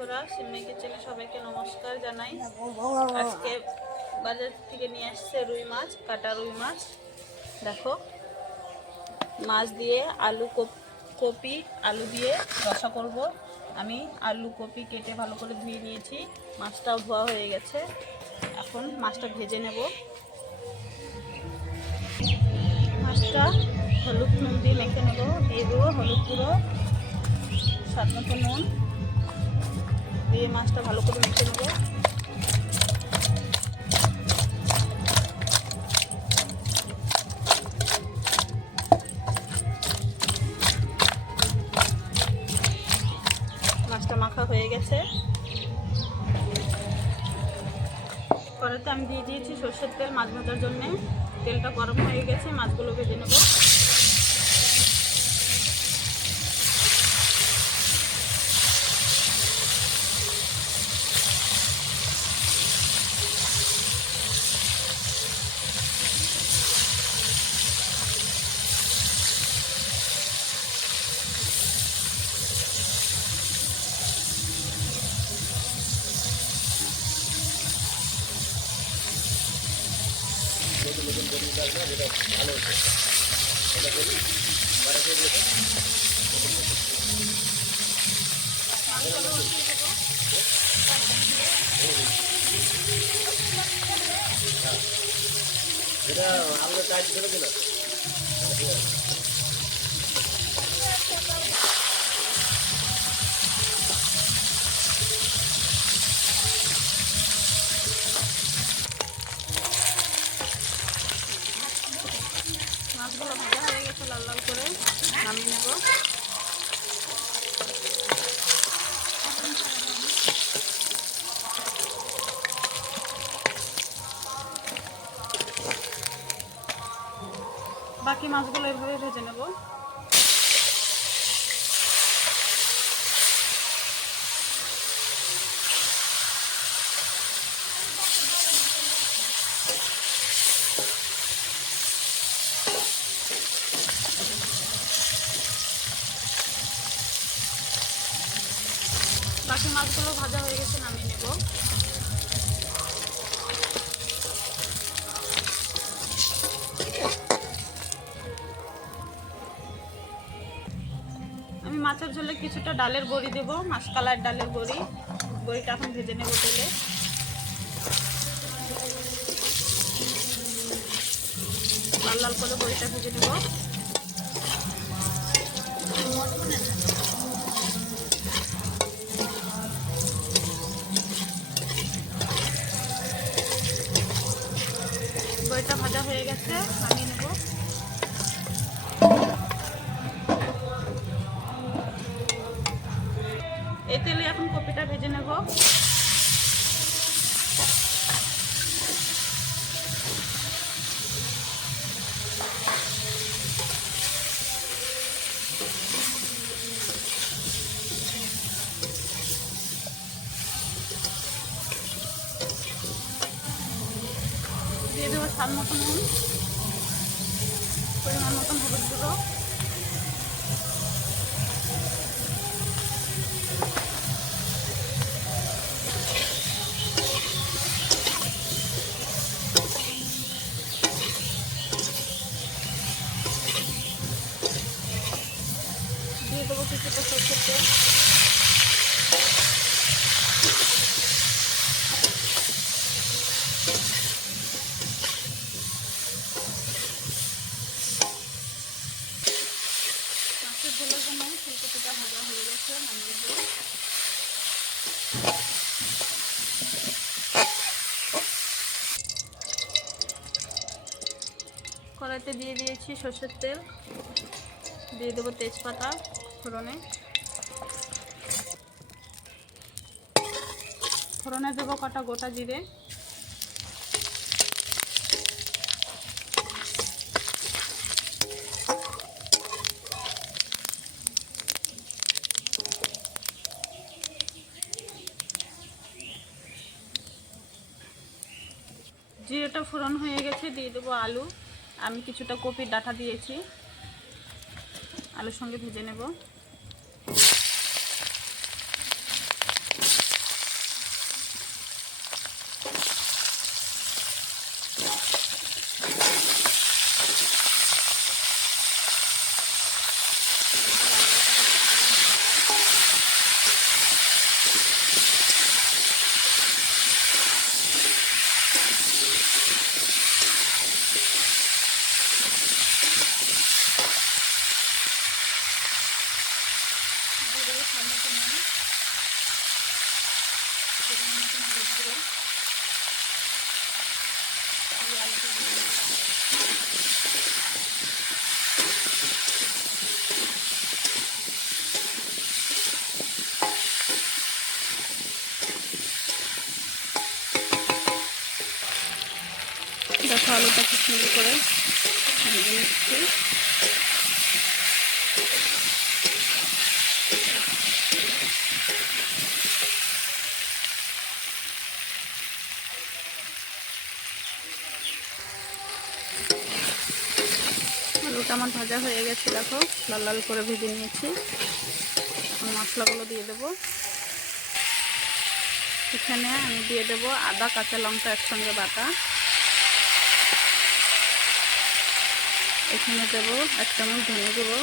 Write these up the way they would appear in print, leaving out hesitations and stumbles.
বন্ধুরা, সিমনি কিচেনে সবাইকে নমস্কার জানাই। আজকে বাজার থেকে নিয়ে আসছে রুই মাছ, কাটা রুই মাছ। দেখো, মাছ দিয়ে আলু কপি আলু দিয়ে রসা করব। আমি আলু কপি কেটে ভালো করে ধুয়ে নিয়েছি, মাছটাও ধোয়া হয়ে গেছে। এখন মাছটা ভেজে নেব। মাছটা হলুদ নুন দিয়ে মেখে নেব। দিয়ে দেবো হলুদ গুঁড়ো, স্বাদ মতো নুন দিয়ে মাছটা ভালো করে মেখে নেব। মাছটা মাখা হয়ে গেছে। কড়াইতে আমি দিয়ে দিয়েছি সরষের তেল মাছ ভাজার জন্যে। তেলটা গরম হয়ে গেছে, মাছগুলো ভেজে নেব। এটা আমরা কাজ করে দিলাম। মাছগুলো ভাজা হয়ে গেছে, লাল লাল করে নামিয়ে নেব। বাকি মাছগুলো এভাবে ভেজে নেব। বাকি মাছগুলো ভাজা হয়ে গেছে, নামিয়ে নেব। আমি মাছের ঝোলে কিছুটা ডালের বড়ি দেব, মাসকালার ডালের বড়ি। বড়িটা এখন ভেজে নেব তেলে। লাল লাল করে বড়িটা ভেজে নেব। বড়িটা ভাজা হয়ে গেছে, নামিয়ে নেব। এই তেলে এখন কপিটা ভেজে নেব। দিয়ে দেবো স্বাদ মতো নুন, পরিমাণ মতন হলুদ গুঁড়ো, দিয়ে দেবো কিছুটা সরষের তেল। মাছের ঝোলের জন্য ফুলকপিটা ভাজা হয়ে গেছে, নামিয়ে দেবো। কড়াইতে দিয়ে দিয়েছি সরষের তেল, দিয়ে দেবো তেজপাতা ফোড়নে। ফোড়নে দেবো কাটা গোটা জিরে, জিরেটা ফোড়ন হয়ে গেছে, দিয়ে দেবো আলু। আমি কিছুটা কপির ডাঁটা দিয়েছি, আলুর সঙ্গে ভেজে নেব। দেখো আলুটা খুব সুন্দর করে ভেজে নিচ্ছি। আলুটা আমার ভাজা হয়ে গেছে, দেখো লাল লাল করে ভেজে নিয়েছি। এখন মশলাগুলো দিয়ে দেবো। এখানে আমি দিয়ে দেবো আদা কাঁচা লঙ্কা একসঙ্গে বাটা। এখানে দেবো 1 চামচ ধনে গুঁড়ো।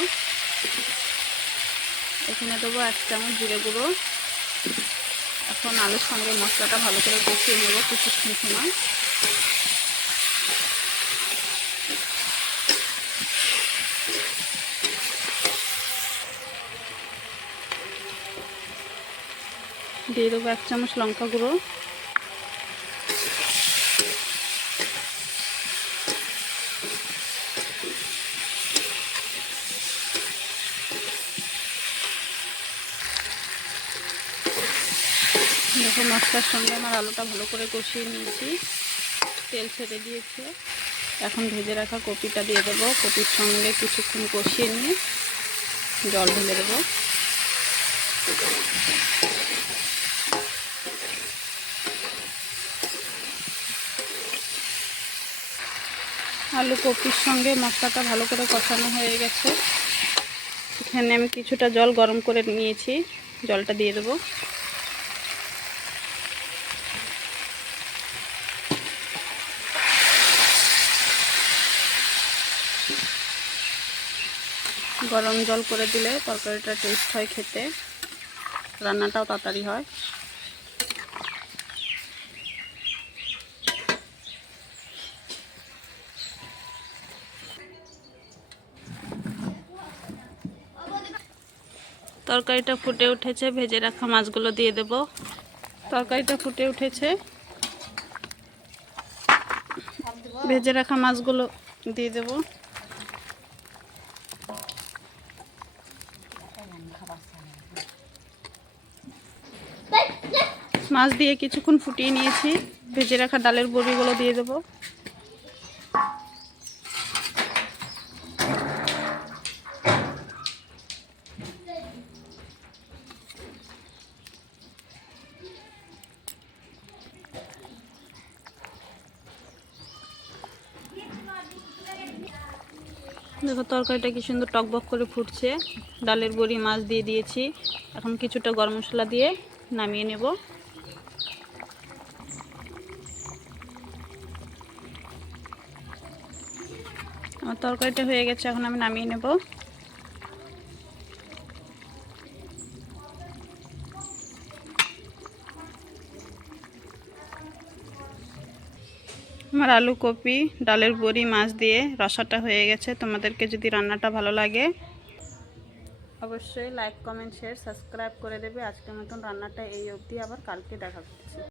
এখানে দেবো 1 চামচ জিরে গুঁড়ো। এখন আলুর সঙ্গে মশলাটা ভালো করে কষিয়ে নেব কিছুক্ষণ সময়। দিয়ে দেবো 1 চামচ লঙ্কা গুঁড়ো। দেখো মশলার সঙ্গে আমার আলুটা ভালো করে কষিয়ে নিয়েছি, তেল ছেড়ে দিয়েছে। এখন ভেজে রাখা কপিটা দিয়ে দেবো। কপির সঙ্গে কিছুক্ষণ কষিয়ে নিয়ে জল ঢেলে দেবো। আলু কপির সঙ্গে মশলাটা ভালো করে কষানো হয়ে গেছে। এখানে আমি কিছুটা জল গরম করে নিয়েছি, জলটা দিয়ে দেবো। গরম জল করে দিলে তরকারিটা টেস্ট হয় খেতে, রান্নাটাও তাড়াতাড়ি হয়। তরকারিটা ফুটে উঠেছে, ভেজে রাখা মাছগুলো দিয়ে দেব। তরকারিটা ফুটে উঠেছে, ভেজে রাখা মাছগুলো দিয়ে দেব। মাছ দিয়ে কিছুক্ষণ ফুটিয়ে নিয়েছি, ভেজে রাখা ডালের বড়িগুলো দিয়ে দেব। দেখো তরকারিটা কি সুন্দর টকবক করে ফুটছে। ডালের বড়ি মাছ দিয়ে দিয়েছি। এখন কিছুটা গরম মশলা দিয়ে নামিয়ে নেব। আমার তরকারিটা হয়ে গেছে, এখন আমি নামিয়ে নেব। আমার আলু কপি ডালের বড়ি মাছ দিয়ে রসাটা হয়ে গেছে। তোমাদেরকে যদি রান্নাটা ভালো লাগে অবশ্যই লাইক কমেন্ট শেয়ার সাবস্ক্রাইব করে দেবে। আজকের মতন রান্নাটা এই অবধি, আবার কালকে দেখা করছি।